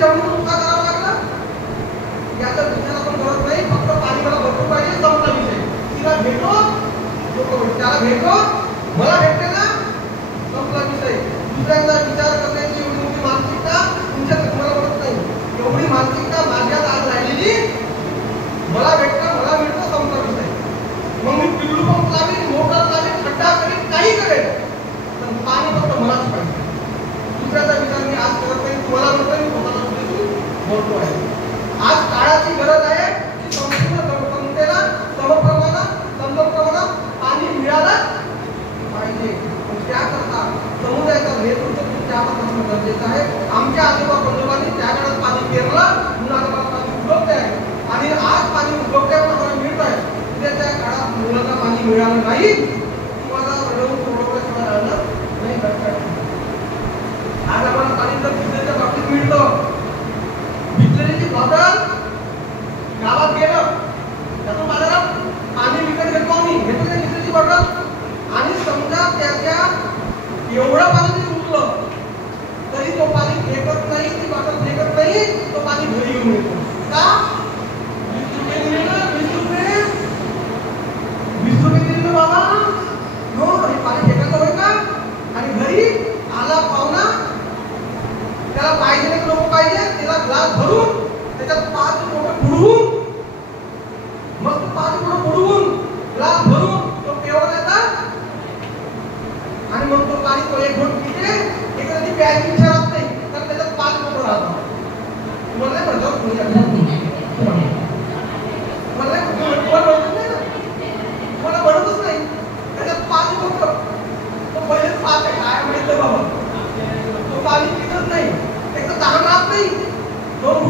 जेवढं नुकसान करावं लागलं याचा विचार आपण करत नाही. फक्त पाणी मला भरपूर पाहिजे, संपला विषय. तिला भेटो, त्याला भेटो, मला भेटते ना, संपला विषय. दुसऱ्यांचा विचार करण्याची एवढी मोठी मानसिकता तुमच्या तुम्हाला म्हणत नाही. एवढी मानसिकता माझ्यात आज राहिलेली, मला भेटतं, मला भेटतं, संपला विषय. मग मी पिल्लू पंप लावेन, मोटर लावेन, खड्डा करेन, काही करेन, पण पाणी फक्त मलाच पाहिजे. दुसऱ्याचा विचार मी आज करत नाही. तुम्हाला म्हणतोय, मी स्वतःला बोलतो आहे. आज काळाची गरज आहे की संपूर्ण जनतेला समप्रमाणात पाणी मिळालं पाहिजे. त्याकरता समुदायाचा नेतृत्व त्या असणं गरजेचं आहे. आमच्या आजोबा पंजोबांनी त्या काळात पाणी पेरलं, मुलांना पाणी उपलब्ध आहे आणि आज पाणी उपलब्ध आहे, मिळत आहे. उद्याच्या काळात मुलांना पाणी मिळालं नाही, तुम्हाला रडवून सोडवल्याशिवाय राहिलं नाही. आज आम्हाला पाणी जर बिसलेरीच्या बाबतीत मिळतं, बिसलेरीची बॉटल गावात गेलं त्यातून बाजारात पाणी विकत घेतो आम्ही, घेतो त्या बिसलेरीची बॉटल, आणि समजा त्याच्या एवढं पाणी जरी उरलं तरी तो पाणी फेकत नाही, ती बॉटल फेकत नाही, तो पाणी घरी येऊन येतो. का? 20 रुपये दिले ना, 20 रुपये दिले ना बाबा, हो हे पाणी फेकायचं होय का? आणि घरी आला पाहुणा, त्याला पाहिजे नाही लोक पाहिजे, त्याला ग्लास भरून त्याच्यात 5 बोटं बुडवून, मस्त 5 बोटं बुडवून ग्लास भरून तो पेवला येतात आणि मग तो पाणी तो एक घोट पिते. एखादी प्यायची इच्छा राहत नाही तर त्याच्यात 5 बोटं राहतात. तुम्हाला नाही म्हणतो तुम्हाला म्हणतच नाही, त्याच्यात 5 बोटं, तो पहिले 5 आहे काय माहिती बाबा, तो पाणी पितच नाही, एक तर तहान राहत नाही, 2